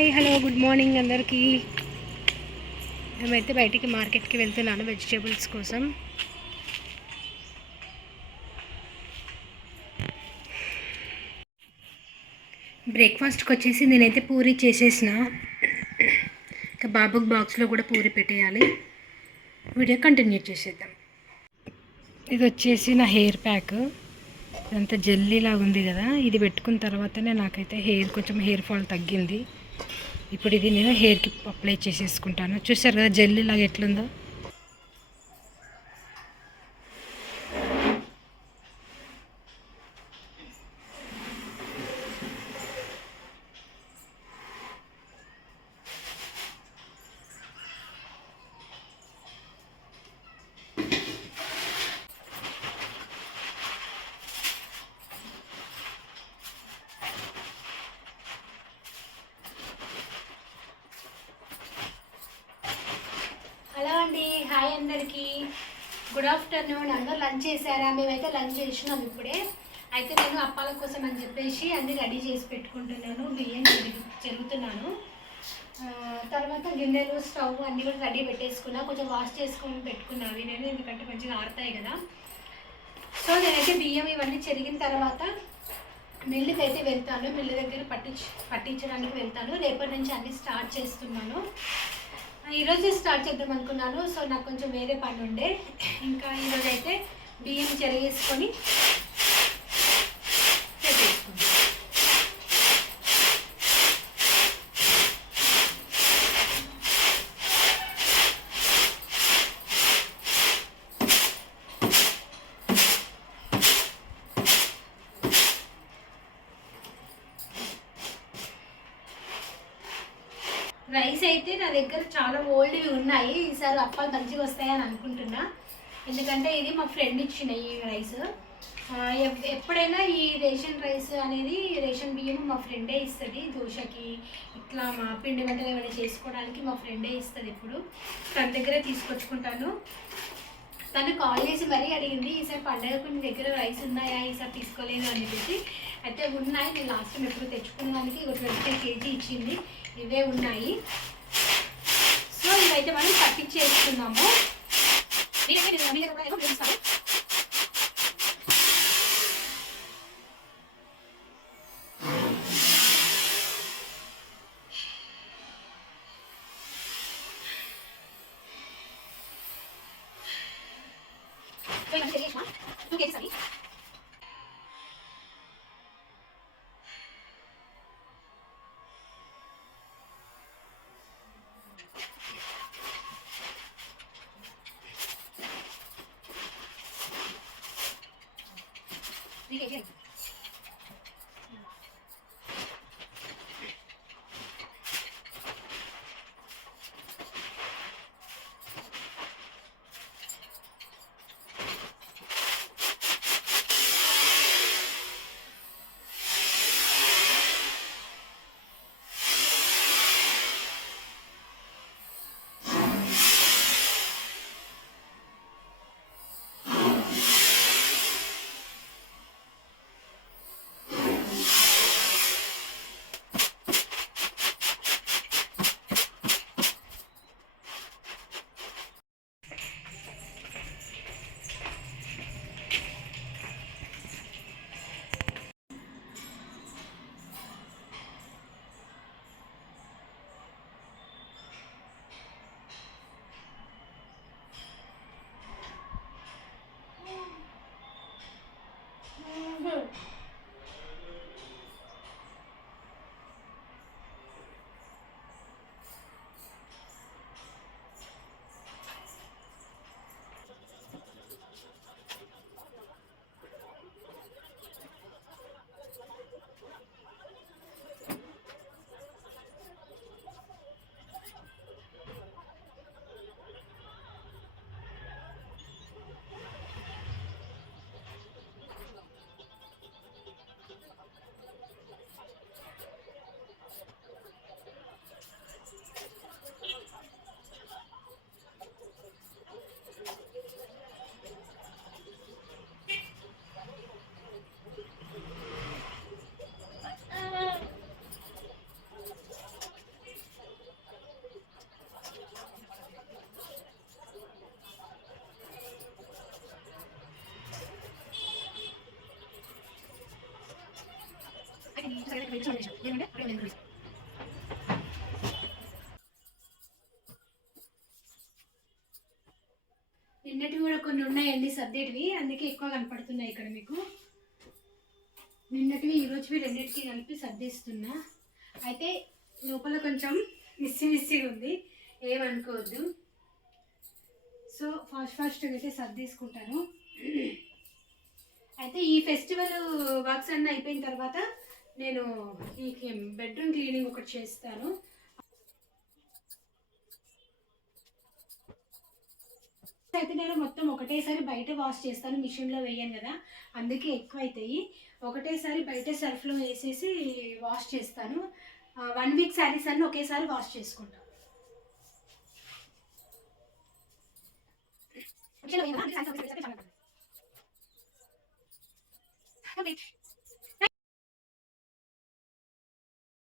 Hi hello good morning అందరికీ. మేమైతే బయటికి మార్కెట్కి వెళ్తున్నాను వెజిటేబుల్స్ కోసం. బ్రేక్ఫాస్ట్కి వచ్చేసి నేనైతే పూరి చేసేసిన. ఇంకా బాబుకి బాక్స్లో కూడా పూరి పెట్టేయాలి. వీడియో కంటిన్యూ చేసేద్దాం. ఇది వచ్చేసి నా హెయిర్ ప్యాక్. ఇదంతా జెల్లీ లాగా ఉంది కదా ఇది పెట్టుకున్న తర్వాతనే నాకైతే హెయిర్ కొంచెం హెయిర్ ఫాల్ తగ్గింది. ఇప్పుడు ఇది నేను హెయిర్కి అప్లై చేసేసుకుంటాను. చూసారు కదా జెల్లీ లాగా ఎట్లుందో హలో అండి హాయ్ అందరికీ గుడ్ ఆఫ్టర్నూన్ అందరూ. లంచ్ చేశారా? మేమైతే లంచ్ చేసినాం ఇప్పుడే. అయితే నేను అప్పాల కోసం అని చెప్పేసి అన్ని రెడీ చేసి పెట్టుకుంటున్నాను. బియ్యం జరుగుతున్నాను తర్వాత గిన్నెలు స్టవ్ అన్నీ కూడా రెడీ పెట్టేసుకున్నా. కొంచెం వాష్ చేసుకొని పెట్టుకున్నావి అవి నేను ఎందుకంటే మంచిగా ఆడతాయి కదా. సో నేనైతే బియ్యం ఇవన్నీ చెరిగిన తర్వాత మిల్లుకి అయితే వెళ్తాను. మిల్లు దగ్గర పట్టించ పట్టించడానికి వెళ్తాను. రేపటి నుంచి అన్ని స్టార్ట్ చేస్తున్నాను. ఈరోజు స్టార్ట్ చేద్దాం అనుకున్నాను సో నాకు కొంచెం వేరే పని ఉండే ఇంకా ఈరోజైతే అయితే బియ్యం చెరిగేసుకొని రైస్ అయితే నా దగ్గర చాలా ఓల్డ్వి ఉన్నాయి. ఈసారి అప్పాలు మంచిగా వస్తాయని అనుకుంటున్నా. ఎందుకంటే ఇది మా ఫ్రెండ్ ఇచ్చిన ఈ రైస్ ఎప్పుడైనా ఈ రేషన్ రైస్ అనేది రేషన్ బియ్యం మా ఫ్రెండే ఇస్తుంది. దోశకి ఇట్లా మా పిండి వంటలు ఏమైనా చేసుకోవడానికి మా ఫ్రెండే ఇస్తుంది ఇప్పుడు. తన దగ్గరే తీసుకొచ్చుకుంటాను. తను కాల్ చేసి మరీ అడిగింది ఈసారి పండగకు నీ దగ్గర రైస్ ఉన్నాయా? ఈసారి తీసుకోలేదు? అని చెప్పేసి అయితే ఉన్నాయి. నేను లాస్ట్ టైం ఎప్పుడు తెచ్చుకున్న దానికి ఒక ట్వంటీ ఫైవ్ కేజీ ఇచ్చింది. ఇవే ఉన్నాయి. సో ఇవైతే మనం పట్టించేసుకున్నాము మీ కూడా quieres, Juan? ¿Tú quieres a mí? నిన్నటివి కూడా కొన్ని ఉన్నాయండి సర్దేటివి అందుకే ఎక్కువ కనపడుతున్నాయి ఇక్కడ మీకు. నిన్నటివి ఈరోజువి రెండింటికి కలిపి సర్దేస్తున్నా. అయితే లోపల కొంచెం మిస్సి మిస్సిగా ఉంది ఏమనుకోవద్దు సో ఫాస్ట్ ఫాస్ట్గా అయితే సర్దేసుకుంటాను. అయితే ఈ ఫెస్టివల్ వర్క్స్ అన్నీ అయిపోయిన తర్వాత నేను ఈ బెడ్రూమ్ క్లీనింగ్ ఒకటి చేస్తాను. అయితే నేను మొత్తం ఒకటేసారి బయట వాష్ చేస్తాను మిషన్లో వేయను కదా. అందుకే ఎక్కువ అవుతాయి ఒకటేసారి బయట సర్ఫ్లో వేసేసి వాష్ చేస్తాను. వన్ వీక్ శారీస్ అన్నీ ఒకేసారి వాష్ చేసుకుంటాను